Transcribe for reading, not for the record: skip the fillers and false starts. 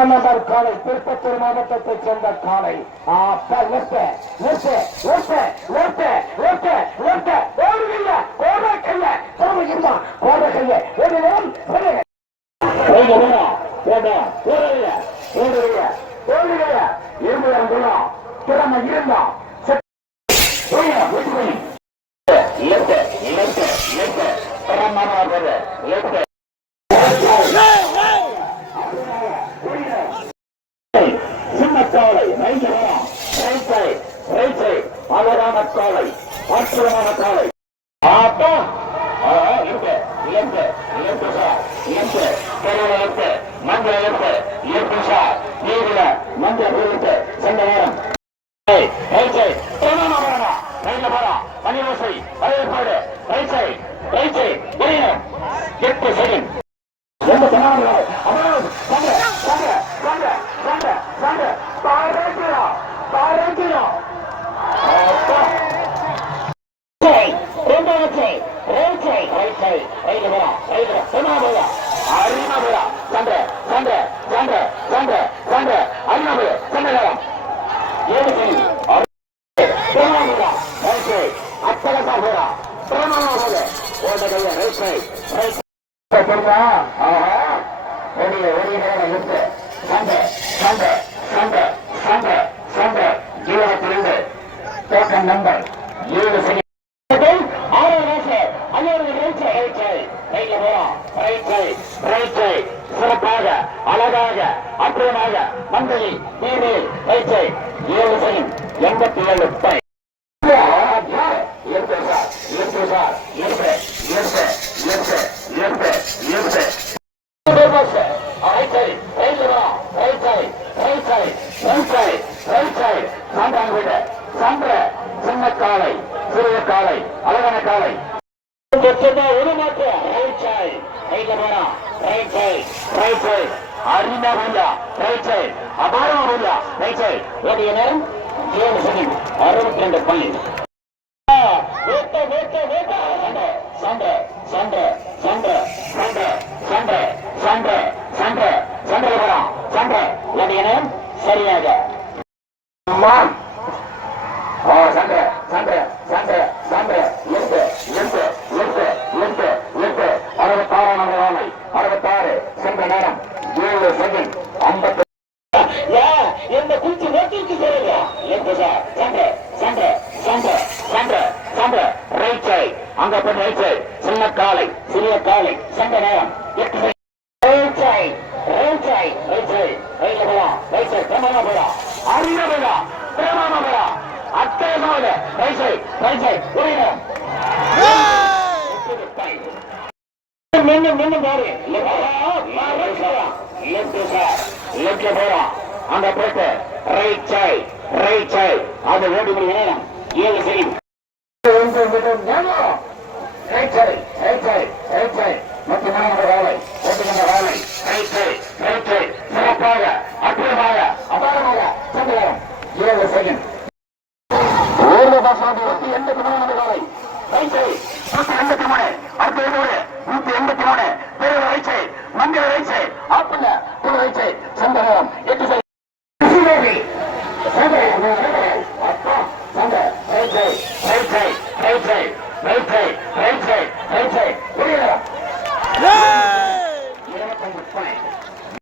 number காலை திருப்பத்தூர் மாவட்டத்தைச் சேர்ந்த காலை திறமை இருந்தா சின்னக்காலை அழகான காலை அற்புதமான காலை மஞ்சள் சென்ற நேரம் பனிவசை வரையப்பாடு எட்டு செகண்ட் நம்பர் 7 சிறப்பாக அழகாக அற்புதமாக மந்தையை நீரில் வைத்து 7 செகண்ட் 87 சின்னக்காலை சிறிய காலை அழகான காலை ஒரு மாற்றம் அபாரமா நேரம் 7 செகண்ட் 62 புள்ளி சரியாக சென்ற நேரம் 7 செகண்ட் 50 என்ன குச்சி நோக்கிட்டு சொல்லுங்க அங்க போய் ரைட் சைட் சின்ன காலை சிறிய காலை சென்ற நேரம் 8 செகண்ட் அந்த போட்டு ரைட் சைட் அது ஓடி முடியும் நேரம் 7 செகண்ட் சிறப்பாக அற்புதமாக அபாரமாக 7 செகண்ட் 183 காலை அடுத்த 183 மஞ்சள் right side apple right side